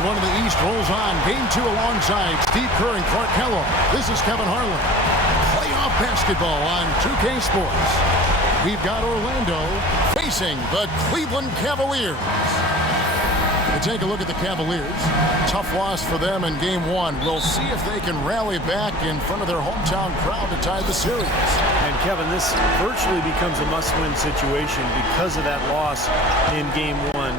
Round one of the East rolls on. Game two alongside Steve Kerr and Clark Kellogg. This is Kevin Harlan. Playoff basketball on 2K Sports. We've got Orlando facing the Cleveland Cavaliers. We take a look at the Cavaliers. Tough loss for them in game one. We'll see if they can rally back in front of their hometown crowd to tie the series. And Kevin, this virtually becomes a must-win situation because of that loss in game one.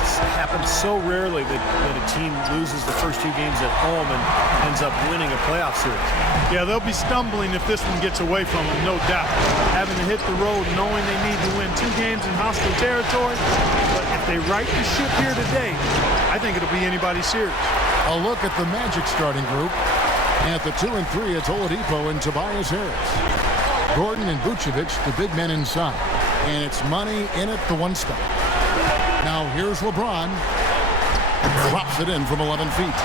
It's happened so rarely that a team loses the first two games at home and ends up winning a playoff series. Yeah, they'll be stumbling if this one gets away from them, no doubt. Having to hit the road knowing they need to win 2 games in hostile territory. But if they right the ship here today, I think it'll be anybody's series. A look at the Magic starting group. At the 2 and 3, it's Oladipo and Tobias Harris. Gordon and Vucevic, the big men inside. And it's money in at the 1 spot. Now here's LeBron. Drops it in from 11 feet.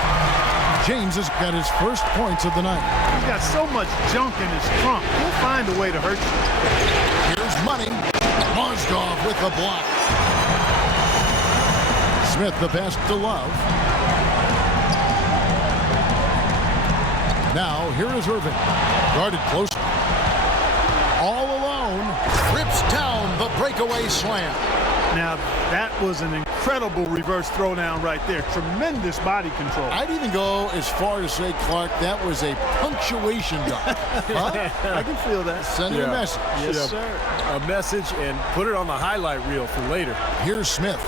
James has got his first points of the night. He's got so much junk in his trunk. He'll find a way to hurt you. Here's money. Mozgov with the block. Smith the pass to Love. Now here is Irving. Guarded close. All alone. Rips down the breakaway slam. Now, that was an incredible reverse throwdown right there. Tremendous body control. I'd even go as far to say, Clark, that was a punctuation dunk. Huh? I can feel that. Sending a message. Yes, sir. A message, and put it on the highlight reel for later. Here's Smith.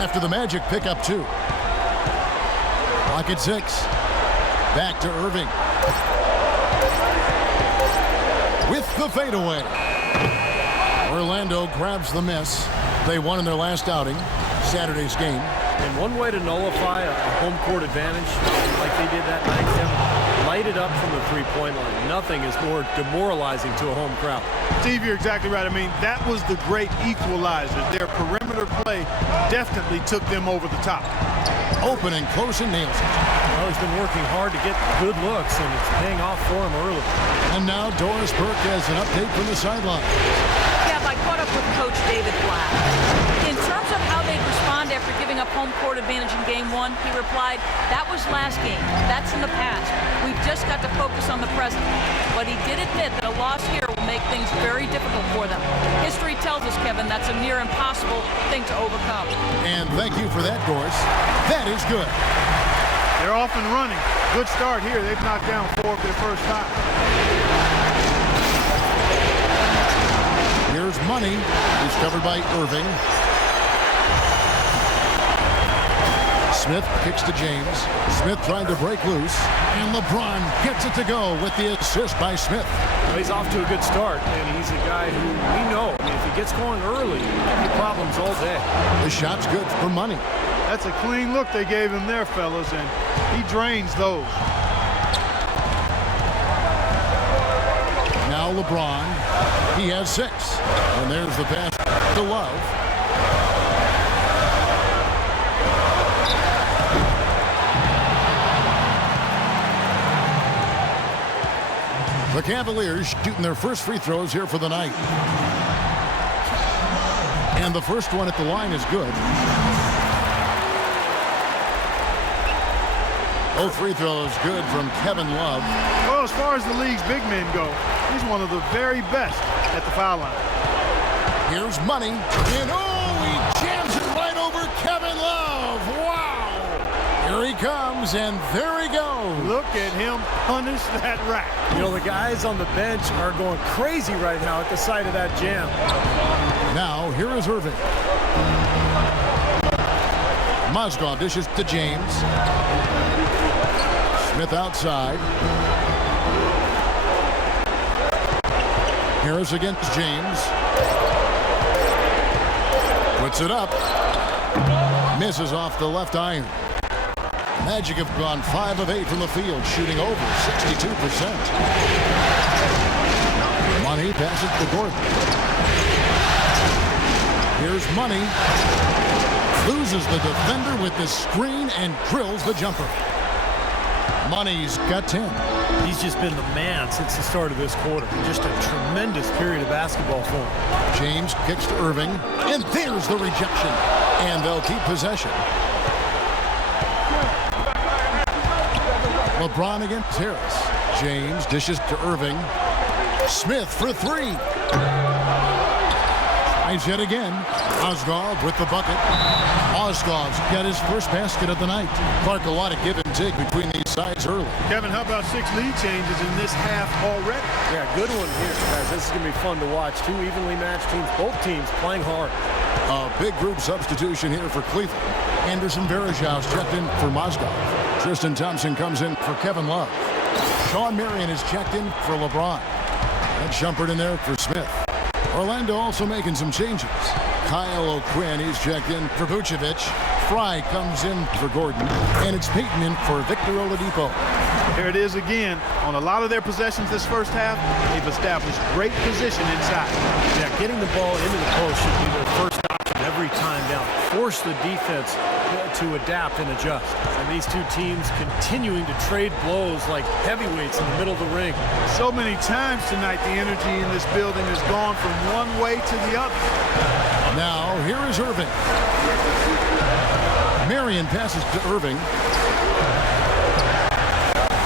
After the Magic pick up 2. Clock at 6. Back to Irving. With the fadeaway. Orlando grabs the miss. They won in their last outing, Saturday's game. And one way to nullify a home court advantage, like they did that night, Kevin, light it up from the three-point line. Nothing is more demoralizing to a home crowd. Steve, you're exactly right. I mean, that was the great equalizer. Their perimeter play definitely took them over the top. Open and close and nails it. Well, he's been working hard to get good looks, and it's paying off for him early. And now Doris Burke has an update from the sideline. I caught up with Coach David Black. In terms of how they'd respond after giving up home court advantage in game one, he replied, that was last game. That's in the past. We've just got to focus on the present. But he did admit that a loss here will make things very difficult for them. History tells us, Kevin, that's a near impossible thing to overcome. And thank you for that, Doris. That is good. They're off and running. Good start here. They've knocked down 4 for the first time. Here's money. It's covered by Irving. Smith kicks to James. Smith trying to break loose. And LeBron gets it to go with the assist by Smith. Well, he's off to a good start, and he's a guy who we know, I mean, if he gets going early, he'll have problems all day. The shot's good for money. That's a clean look they gave him there, fellas, and he drains those. Now LeBron. He has 6. And there's the pass to Love. The Cavaliers shooting their first free throws here for the night. And the first one at the line is good. Both free throws good from Kevin Love. Well, as far as the league's big men go, he's one of the very best at the foul line. Here's money. And he jams it right over Kevin Love. Wow. Here he comes, and there he goes. Look at him punish that rack. You know, the guys on the bench are going crazy right now at the sight of that jam. Now, here is Irving. Mozgov dishes to James. Smith outside. Harris against James. Puts it up. Misses off the left iron. Magic have gone 5 of 8 from the field, shooting over 62%. Money passes to Gordon. Here's Money. Loses the defender with the screen and drills the jumper. Money's got 10. He's just been the man since the start of this quarter. Just a tremendous period of basketball for him. James kicks to Irving, and there's the rejection. And they'll keep possession. LeBron against Harris. James dishes to Irving. Smith for three. Tries yet again. Osgood with the bucket. Osgood's got his first basket of the night. Clark, a lot of give and take between these sides early. Kevin, how about 6 lead changes in this half already? Yeah, good one here, guys. This is going to be fun to watch. Two evenly matched teams, both teams playing hard. A big group substitution here for Cleveland. Anderson Varejau's checked in for Mozgov. Tristan Thompson comes in for Kevin Love. Sean Marion is checked in for LeBron. And Shumpert in there for Smith. Orlando also making some changes. Kyle O'Quinn, he's checked in for Vucevic. Fry comes in for Gordon. And it's Peyton in for Victor Oladipo. Here it is again. On a lot of their possessions this first half, they've established great position inside. Yeah, getting the ball into the post should be their first option every time down. Force the defense to adapt and adjust. And these two teams continuing to trade blows like heavyweights in the middle of the ring. So many times tonight, the energy in this building has gone from one way to the other. Now, here is Irving. Marion passes to Irving.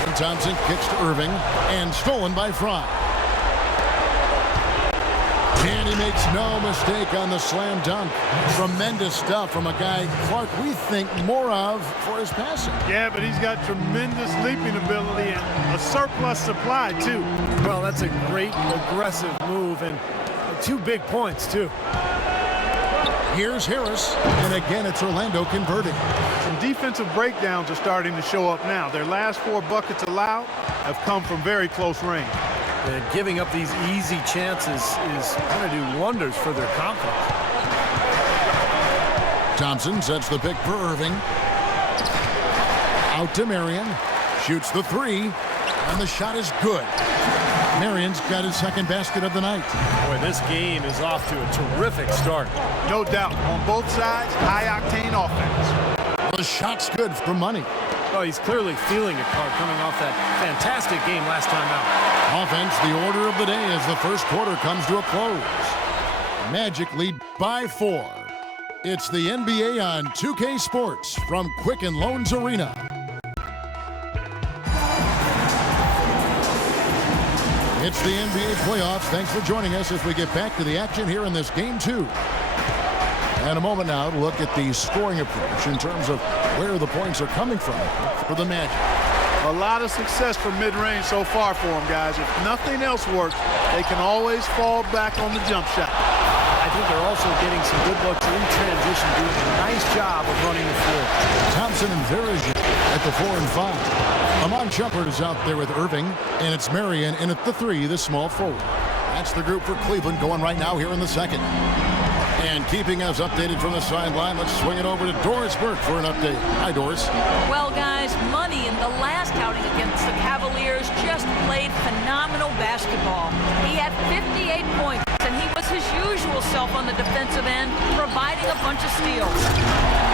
And Thompson kicks to Irving. And stolen by Fry. And he makes no mistake on the slam dunk. Tremendous stuff from a guy, Clark, we think more of for his passing. Yeah, but he's got tremendous leaping ability and a surplus supply, too. Well, that's a great aggressive move and 2 big points, too. Here's Harris, and again it's Orlando converting. Some defensive breakdowns are starting to show up now. Their last 4 buckets allowed have come from very close range. And giving up these easy chances is going to do wonders for their confidence. Thompson sets the pick for Irving. Out to Marion. Shoots the 3, and the shot is good. Marion's got his second basket of the night. Boy, this game is off to a terrific start. No doubt. On both sides, high-octane offense. The shot's good for money. Oh, he's clearly feeling it, Clark, coming off that fantastic game last time out. Offense, the order of the day as the first quarter comes to a close. Magic lead by 4. It's the NBA on 2K Sports from Quicken Loans Arena. It's the NBA playoffs. Thanks for joining us as we get back to the action here in this game 2. And a moment now to look at the scoring approach in terms of where the points are coming from for the Magic. A lot of success from mid-range so far for them, guys. If nothing else works, they can always fall back on the jump shot. I think they're also getting some good looks in transition, doing a nice job of running the floor. Thompson and Varejao at the 4 and 5. Amon Shumpert is out there with Irving, and it's Marion in at the 3, the small forward. That's the group for Cleveland going right now here in the second. And keeping us updated from the sideline, let's swing it over to Doris Burke for an update. Hi, Doris. Well, guys, Money in the last outing against the Cavaliers just played phenomenal basketball. He had 58 points, and he was his usual self on the defensive end, providing a bunch of steals.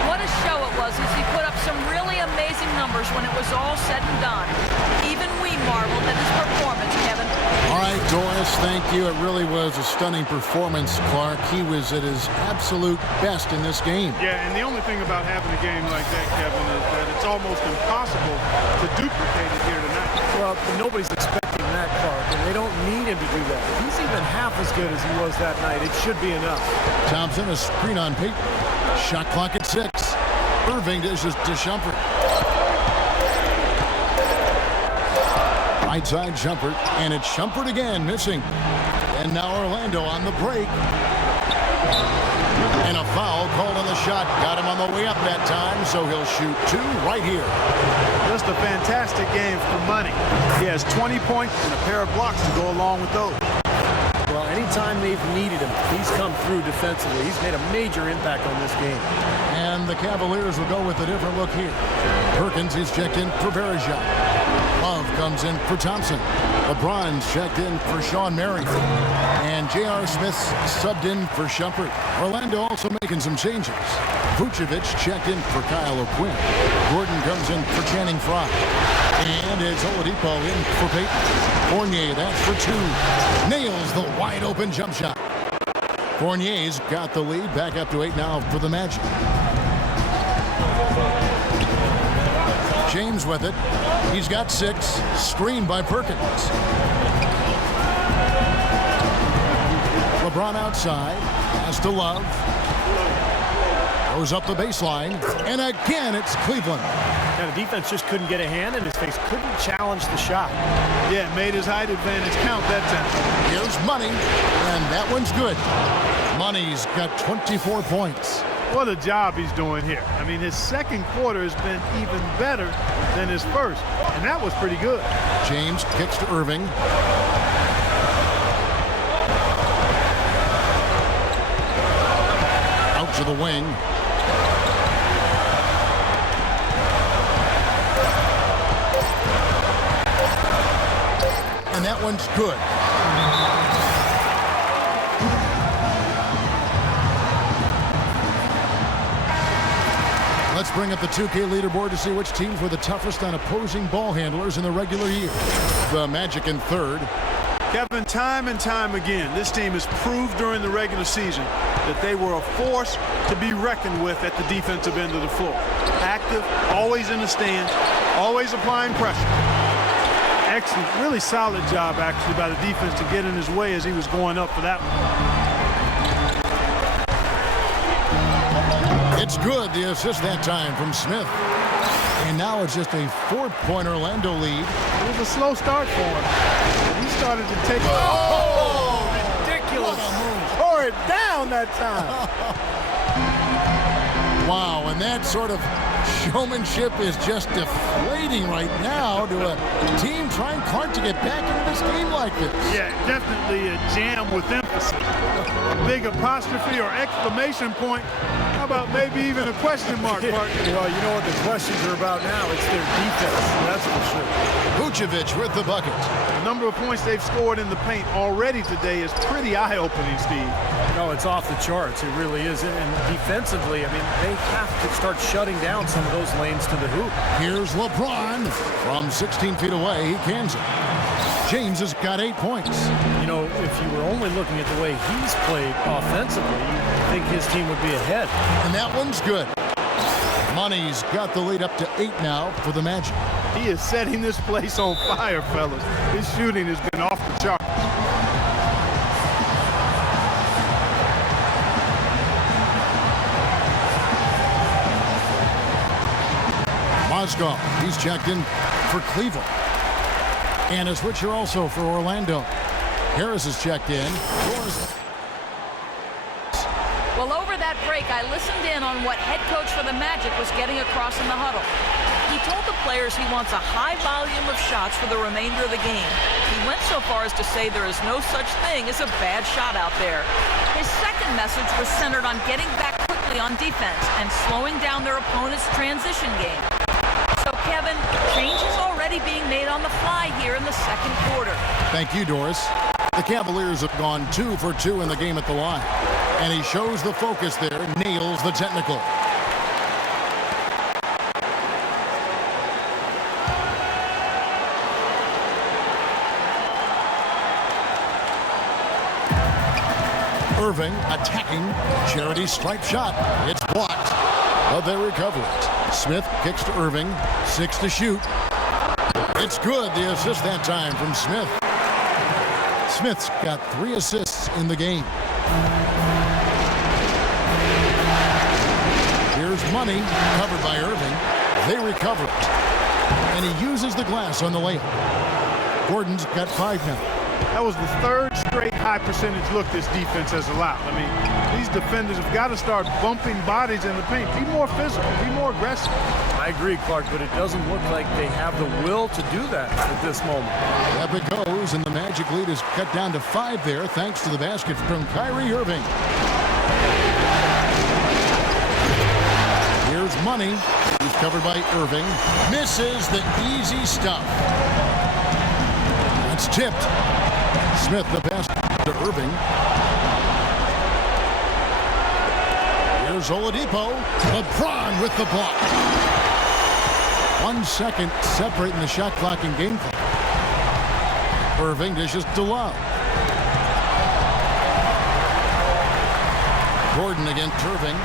What a show it was as he put up some really amazing numbers when it was all said and done. Even we marveled at his performance, Kevin. All right, Doris, thank you. It really was a stunning performance, Clark. He was at his absolute best in this game. Yeah, and the only thing about having a game like that, Kevin, is that it's almost impossible to duplicate it here tonight. Well, nobody's expecting that, Clark, and they don't need him to do that. If he's even half as good as he was that night, it should be enough. Thompson, a screen on Peyton. Shot clock at 6. Irving dishes to Shumpert. Right side Shumpert, and it's Shumpert again, missing. And now Orlando on the break. And a foul called on the shot. Got him on the way up that time, so he'll shoot 2 right here. Just a fantastic game for Money. He has 20 points and a pair of blocks to go along with those. Well, anytime they've needed him, he's come through defensively. He's made a major impact on this game. And the Cavaliers will go with a different look here. Perkins is checked in for Varejao. Love comes in for Thompson. LeBron's checked in for Sean Marion. And J.R. Smith's subbed in for Shumpert. Orlando also making some changes. Vucevic checked in for Kyle O'Quinn. Gordon comes in for Channing Frye. And it's Oladipo in for Peyton. Fournier, that's for 2. Nails the wide open jump shot. Fournier's got the lead, back up to 8 now for the Magic. James with it. He's got 6. Screened by Perkins. LeBron outside. Pass to Love. Goes up the baseline. And again, it's Cleveland. Now, the defense just couldn't get a hand in his face. Couldn't challenge the shot. Yeah, made his height advantage count that time. Here's Money. And that one's good. Money's got 24 points. What a job he's doing here. I mean, his second quarter has been even better than his first. And that was pretty good. James kicks to Irving. Out to the wing. And that one's good. Let's bring up the 2K leaderboard to see which teams were the toughest on opposing ball handlers in the regular year. The Magic in third. Kevin, time and time again, this team has proved during the regular season that they were a force to be reckoned with at the defensive end of the floor. Active, always in the stands, always applying pressure. Excellent, really solid job actually by the defense to get in his way as he was going up for that one. It's good, the assist that time from Smith. And now it's just a 4-point Orlando lead. It was a slow start for him. He started to take... Oh, ridiculous. Tore it down that time. Wow, and that sort of showmanship is just deflating right now to a team trying hard to get back into this game like this. Yeah, definitely a jam with emphasis. A big apostrophe or exclamation point. How about maybe even a question mark, Mark? Well, you know what the questions are about now. It's their defense, that's for sure. Vucevic with the bucket. The number of points they've scored in the paint already today is pretty eye-opening, Steve. No, it's off the charts. It really is. And defensively, I mean, they have to start shutting down some of those lanes to the hoop. Here's LeBron from 16 feet away. He cans it. James has got 8 points. You know, if you were only looking at the way he's played offensively, you'd think his team would be ahead. And that one's good. Money's got the lead up to 8 now for the Magic. He is setting this place on fire, fellas. His shooting has been off the charts. Mozgov, he's checked in for Cleveland. And a switcher also for Orlando. Harris is checked in. Well, over that break, I listened in on what head coach for the Magic was getting across in the huddle. He told the players he wants a high volume of shots for the remainder of the game. He went so far as to say there is no such thing as a bad shot out there. His second message was centered on getting back quickly on defense and slowing down their opponent's transition game. So, Kevin, change is already being made on the fly here in the second quarter. Thank you, Doris. The Cavaliers have gone 2 for 2 in the game at the line. And he shows the focus there, nails the technical. Irving attacking. Charity stripe shot. It's blocked, but they recover it. Smith kicks to Irving. 6 to shoot. It's good. The assist that time from Smith. Smith's got 3 assists in the game. Here's Money, covered by Irving. They recover it. And he uses the glass on the layup. Gordon's got 5 now. That was the third straight high percentage look this defense has allowed. I mean, these defenders have got to start bumping bodies in the paint. Be more physical, be more aggressive. I agree, Clark, but it doesn't look like they have the will to do that at this moment. Up it goes, and the Magic lead is cut down to 5 there, thanks to the basket from Kyrie Irving. Here's Money. He's covered by Irving. Misses the easy stuff. It's tipped. Smith the pass to Irving. Here's Oladipo. LeBron with the block. 1 second separating the shot clock and game clock. Irving dishes to Love. Gordon against Irving.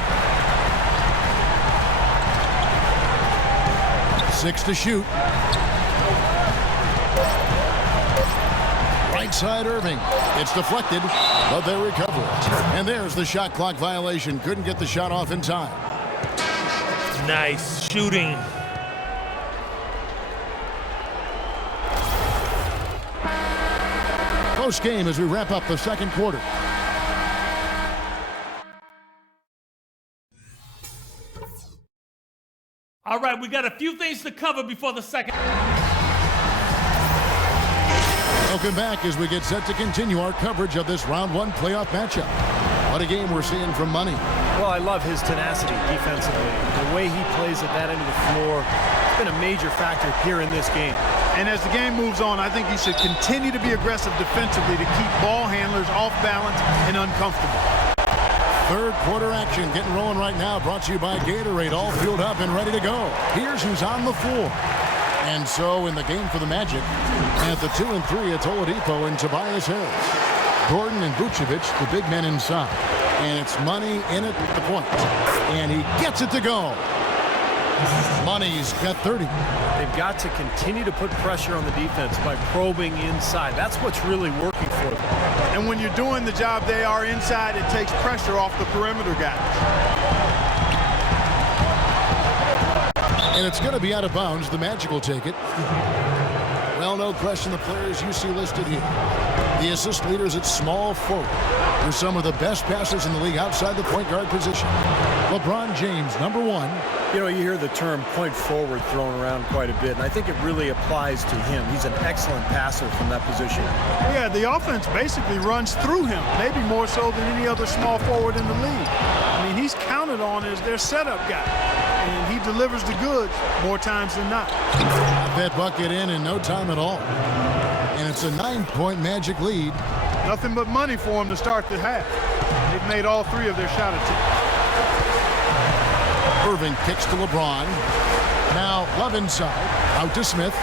6 to shoot. Right side Irving. It's deflected, but they recover it. And there's the shot clock violation. Couldn't get the shot off in time. Nice shooting. Close game as we wrap up the second quarter. All right, we got a few things to cover before the second. Welcome back as we get set to continue our coverage of this round one playoff matchup. What a game we're seeing from Money. Well, I love his tenacity defensively. The way he plays at that end of the floor, it's been a major factor here in this game. And as the game moves on, I think he should continue to be aggressive defensively to keep ball handlers off balance and uncomfortable. Third quarter action getting rolling right now, brought to you by Gatorade, all fueled up and ready to go. Here's who's on the floor. And so in the game for the Magic, at the 2 and 3, it's Oladipo and Tobias Harris. Gordon and Vucevic, the big men inside. And it's Money in at the point. And he gets it to go. Money's got 30. They've got to continue to put pressure on the defense by probing inside. That's what's really working for them. And when you're doing the job they are inside, it takes pressure off the perimeter guys. And it's going to be out of bounds. The Magic will take it. Well, no question the players you see listed here. The assist leaders at small forward. They're some of the best passers in the league outside the point guard position. LeBron James, number 1. You know, you hear the term point forward thrown around quite a bit, and I think it really applies to him. He's an excellent passer from that position. Yeah, the offense basically runs through him, maybe more so than any other small forward in the league. I mean, he's counted on as their setup guy, and he delivers the goods more times than not. That bucket in no time at all. And it's a 9-point Magic lead. Nothing but money for him to start the half. They've made all 3 of their shot attempts. Irving kicks to LeBron. Now Love inside. Out to Smith.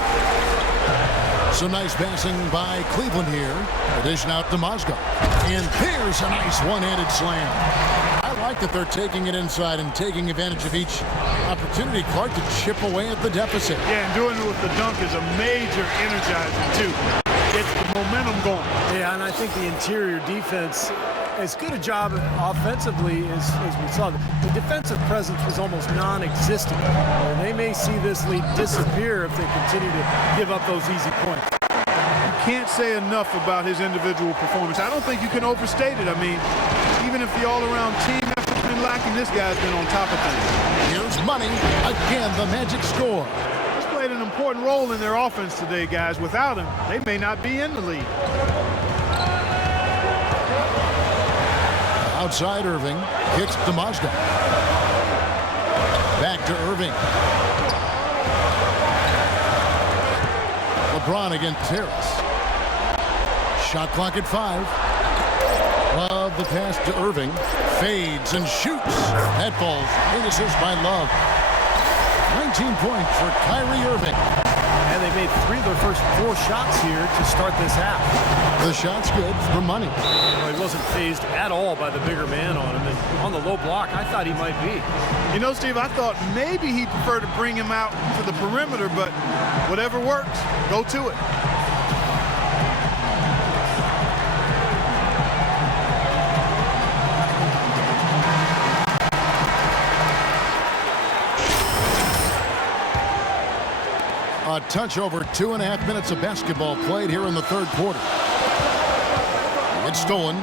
So nice passing by Cleveland here. A dish out to Mozgov. And there's a nice one-handed slam. I like that they're taking it inside and taking advantage of each opportunity, Clark, to chip away at the deficit. Yeah, and doing it with the dunk is a major energizer, too. Gets the momentum going. Yeah, and I think the interior defense, as good a job offensively as we saw, the defensive presence was almost non-existent. And they may see this lead disappear if they continue to give up those easy points. You can't say enough about his individual performance. I don't think you can overstate it. I mean, even if the all-around team effort's been lacking, this guy's been on top of things. Here's Money. Again, the Magic score. He's played an important role in their offense today, guys. Without him, they may not be in the league. Outside Irving. Kicks to Mozgov. Back to Irving. LeBron against Harris. Shot clock at 5. Love the pass to Irving. Fades and shoots. That falls. Great assist by Love. 19 points for Kyrie Irving. And they made 3 of their first 4 shots here to start this half. The shot's good for Money. Well, he wasn't phased at all by the bigger man on him. And on the low block, I thought he might be. You know, Steve, I thought maybe he'd prefer to bring him out to the perimeter, but whatever works, go to it. A touch over 2.5 minutes of basketball played here in the third quarter. It's stolen.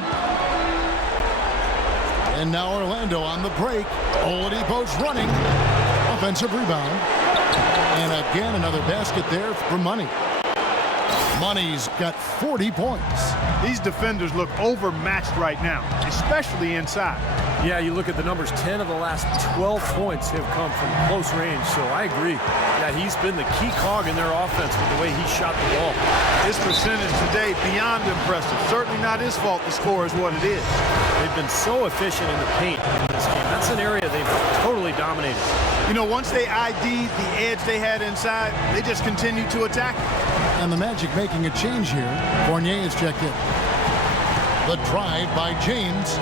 And now Orlando on the break. Oladipo's running. Offensive rebound. And again, another basket there for Money. Money's got 40 points. These defenders look overmatched right now, especially inside. Yeah, you look at the numbers, 10 of the last 12 points have come from close range, so I agree. Yeah, he's been the key cog in their offense with the way he shot the ball. His percentage today beyond impressive. Certainly not his fault the score is what it is. They've been so efficient in the paint in this game. That's an area they've totally dominated. You know, once they ID'd the edge they had inside, they just continued to attack it. And the Magic making a change here. Fournier is checked in. The drive by James.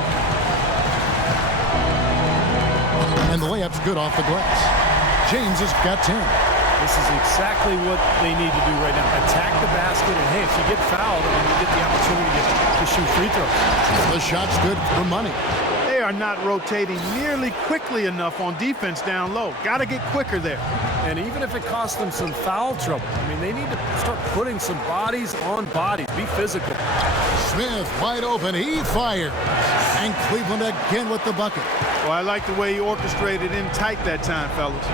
And the layup's good off the glass. James has got 10. This is exactly what they need to do right now. Attack the basket, and hey, if you get fouled, you get the opportunity to shoot free throws. The shot's good for money. They are not rotating nearly quickly enough on defense down low. Got to get quicker there. And even if it costs them some foul trouble, I mean, they need to start putting some bodies on bodies. Be physical. Smith wide open. He fires. And Cleveland again with the bucket. Well, I like the way he orchestrated in tight that time, fellas.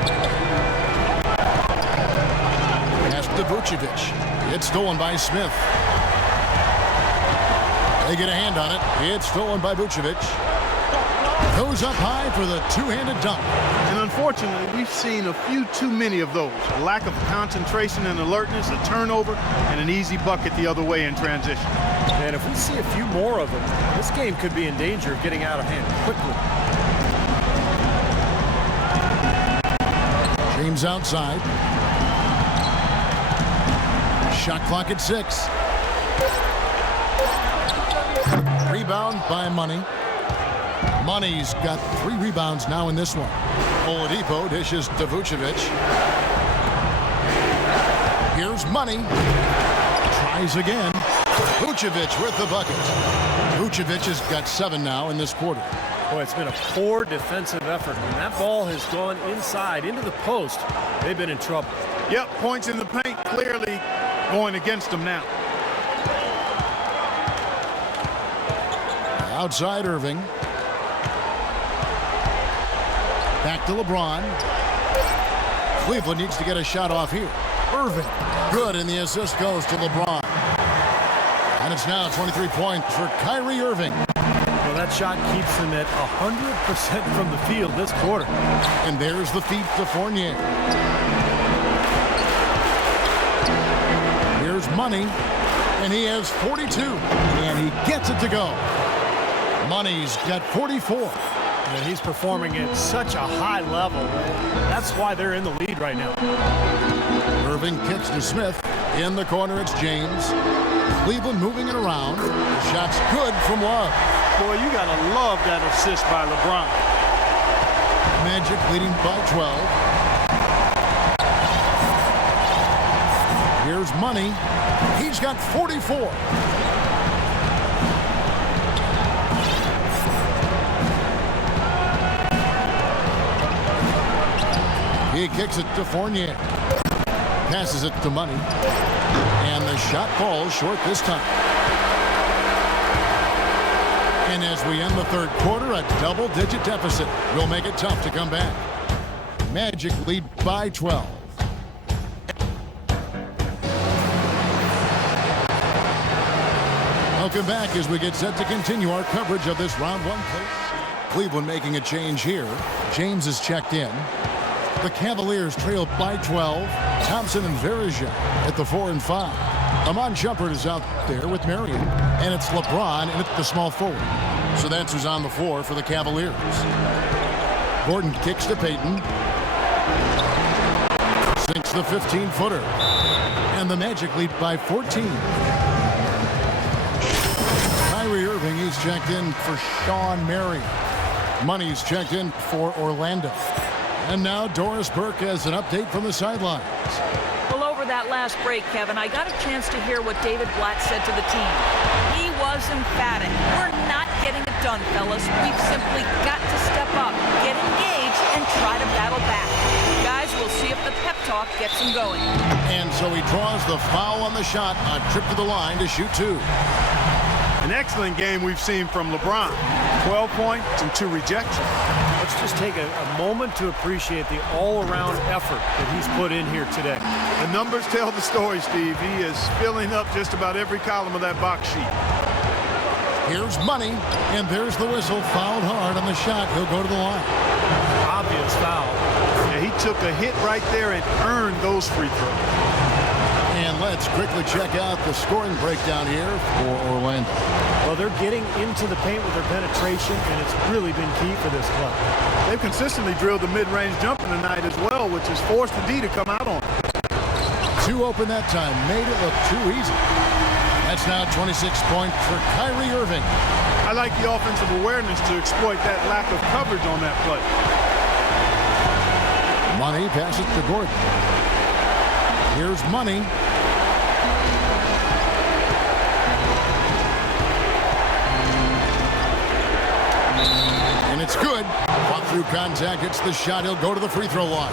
Pass to Vucevic. It's stolen by Smith. They get a hand on it. It's stolen by Vucevic. Goes up high for the two-handed dunk. And unfortunately, we've seen a few too many of those. A lack of concentration and alertness, a turnover, and an easy bucket the other way in transition. And if we see a few more of them, this game could be in danger of getting out of hand quickly. James outside. Shot clock at 6. Rebound by Money. Money's got 3 rebounds now in this one. Oladipo dishes to Vucevic. Here's Money. Tries again. Vucevic with the bucket. Vucevic has got 7 now in this quarter. Boy, it's been a poor defensive effort. When that ball has gone inside into the post, they've been in trouble. Yep, points in the paint clearly going against them now. Outside Irving. Back to LeBron. Cleveland needs to get a shot off here. Irving. Good, and the assist goes to LeBron. And it's now 23 points for Kyrie Irving. Well, that shot keeps them at 100% from the field this quarter. And there's the feed to Fournier. Here's Money, and he has 42. And he gets it to go. Money's got 44. And he's performing at such a high level. That's why they're in the lead right now. Irving kicks to Smith. In the corner, it's James. Cleveland moving it around. The shot's good from Love. Boy, you got to love that assist by LeBron. Magic leading by 12. Here's Money. He's got 44. He kicks it to Fournier. Passes it to Money. And the shot falls short this time. And as we end the third quarter, a double-digit deficit will make it tough to come back. Magic lead by 12. Welcome back as we get set to continue our coverage of this round 1 play. Cleveland making a change here. James is checked in. The Cavaliers trail by 12. Thompson and Verija at the 4 and 5. Amon Shumpert is out there with Marion. And it's LeBron and it's the small forward. So that's who's on the floor for the Cavaliers. Gordon kicks to Payton. Sinks the 15-footer. And the Magic lead by 14. Kyrie Irving, he's checked in for Sean Marion. Money's checked in for Orlando. And now Doris Burke has an update from the sidelines. Well, over that last break, Kevin, I got a chance to hear what David Blatt said to the team. He was emphatic. We're not getting it done, fellas. We've simply got to step up, get engaged, and try to battle back. Guys, we'll see if the pep talk gets them going. And so he draws the foul on the shot on trip to the line to shoot 2. An excellent game we've seen from LeBron. 12 points and 2 rejections. Let's just take a moment to appreciate the all-around effort that he's put in here today. The numbers tell the story, Steve. He is filling up just about every column of that box sheet. Here's Money, and there's the whistle. Fouled hard on the shot. He'll go to the line. Obvious foul. Yeah, he took a hit right there and earned those free throws. And let's quickly check out the scoring breakdown here for Orlando. Well, they're getting into the paint with their penetration, and it's really been key for this club. They've consistently drilled the mid-range jumper tonight as well, which has forced the D to come out on it. 2 open that time, made it look too easy. That's now 26 points for Kyrie Irving. I like the offensive awareness to exploit that lack of coverage on that play. Money passes to Gordon. Here's Money. And it's good. Fought through contact, hits the shot. He'll go to the free throw line.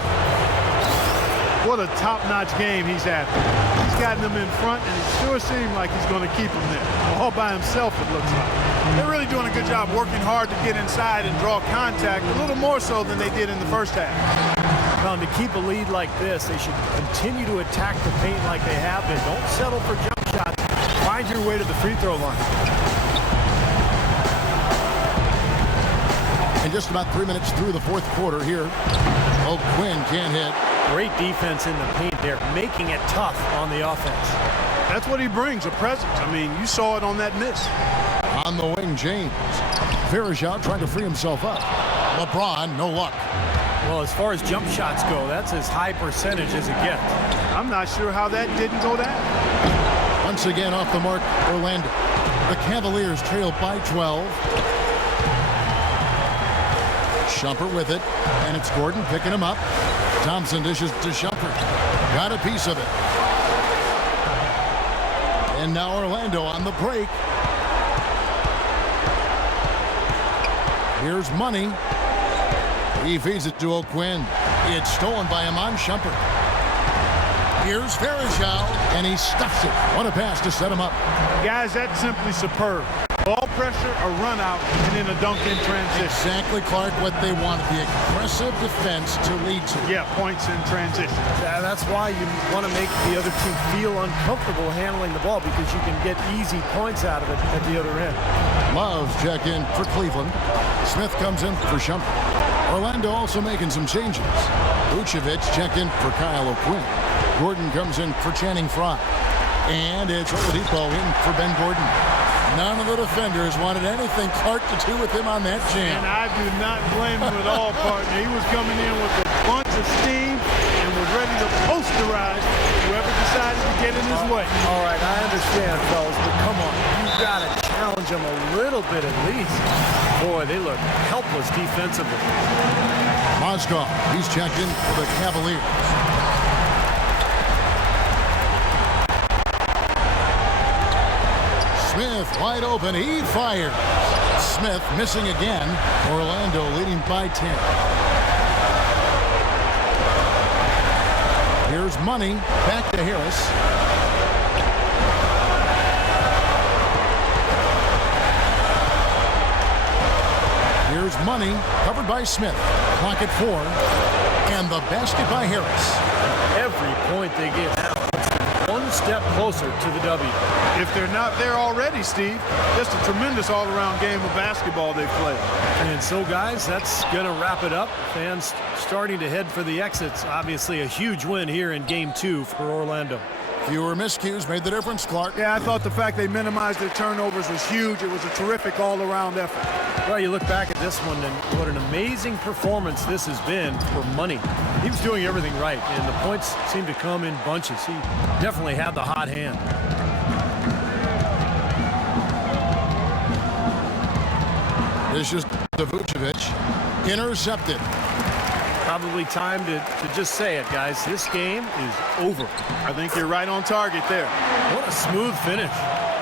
What a top-notch game he's having. He's gotten them in front, and it sure seems like he's going to keep them there. All by himself, it looks like. They're really doing a good job working hard to get inside and draw contact, a little more so than they did in the first half. Well, to keep a lead like this, they should continue to attack the paint like they have been. Don't settle for jump shots. Find your way to the free throw line. And just about 3 minutes through the fourth quarter here. Oh, Quinn can't hit. Great defense in the paint there, making it tough on the offense. That's what he brings, a presence. I mean, you saw it on that miss. On the wing, James. Verajao trying to free himself up. LeBron, no luck. Well, as far as jump shots go, that's as high percentage as it gets. I'm not sure how that didn't go down. Once again off the mark, Orlando. The Cavaliers trail by 12. Shumpert with it, and it's Gordon picking him up. Thompson dishes to Shumpert. Got a piece of it. And now Orlando on the break. Here's Money. He feeds it to O'Quinn. It's stolen by Iman Shumpert. Here's Verajao, and he stuffs it. What a pass to set him up. Guys, that's simply superb. Ball pressure, a run out, and then a dunk in transition. Exactly, Clark, what they wanted. The aggressive defense to lead to. Yeah, points in transition. Yeah, that's why you want to make the other team feel uncomfortable handling the ball, because you can get easy points out of it at the other end. Love's check in for Cleveland. Smith comes in for Shumpert. Orlando also making some changes. Vucevic check in for Kyle O'Quinn. Gordon comes in for Channing Frye. And it's Oladipo in for Ben Gordon. None of the defenders wanted anything Clark to do with him on that jam. And I do not blame him at all, partner. He was coming in with a bunch of steam and was ready to posterize whoever decided to get in his way. All right, I understand, fellas, but come on. You've got to challenge them a little bit at least. Boy, they look helpless defensively. Mozgov, he's checked in for the Cavaliers. Smith wide open, he fires. Smith missing again. Orlando leading by 10. Here's Money, back to Harris. Here's Money, covered by Smith. Clock at 4. And the basket by Harris. Every point they get now, one step closer to the W. If they're not there already, Steve, just a tremendous all-around game of basketball they've played. And so, guys, that's going to wrap it up. Fans starting to head for the exits. Obviously, a huge win here in Game 2 for Orlando. Fewer miscues made the difference, Clark. Yeah, I thought the fact they minimized their turnovers was huge. It was a terrific all-around effort. Well, you look back at this one, and what an amazing performance this has been for Money. He was doing everything right, and the points seemed to come in bunches. He definitely had the hot hand. This is to Vucevic. Intercepted. Probably time to just say it, guys. This game is over. I think you're right on target there. What a smooth finish.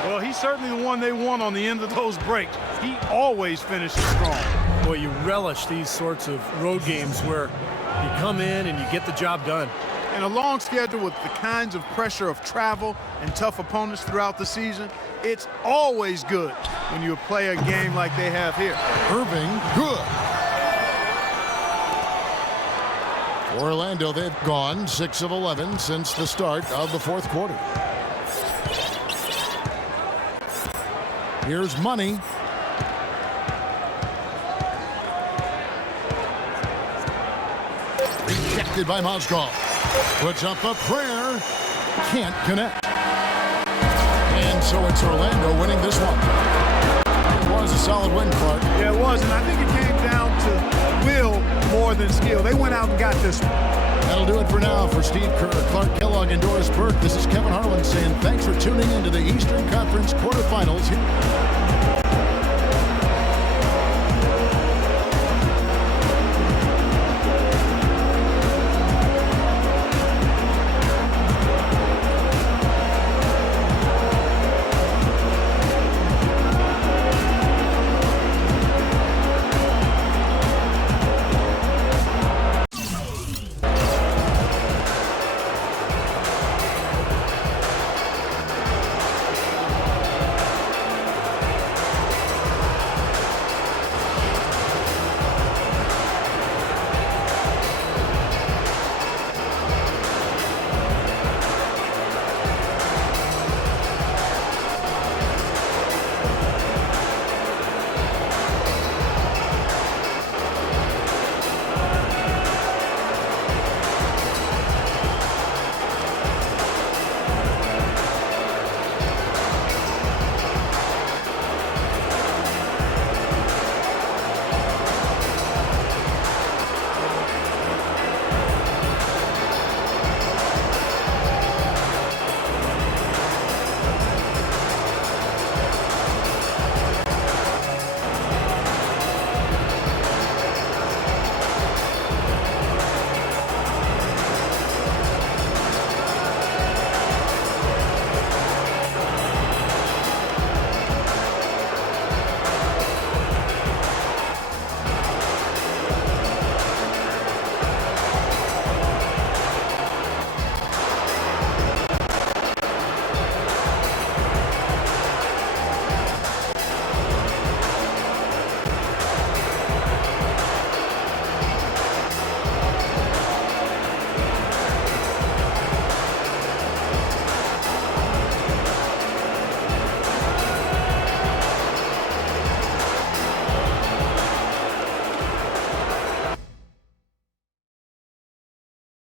Well, he's certainly the one they want on the end of those breaks. He always finishes strong. Boy, you relish these sorts of road games where you come in and you get the job done. In a long schedule with the kinds of pressure of travel and tough opponents throughout the season, it's always good when you play a game like they have here. Irving, good. Orlando, they've gone 6 of 11 since the start of the fourth quarter. Here's Money. Rejected by Mozgov. Puts up a prayer. Can't connect. And so it's Orlando winning this one. It was a solid win, Clark. Yeah, it was, and I think it came down to will more than skill. They went out and got this one. That'll do it for now. For Steve Kerr, Clark Kellogg, and Doris Burke, this is Kevin Harlan saying thanks for tuning in to the Eastern Conference quarterfinals here.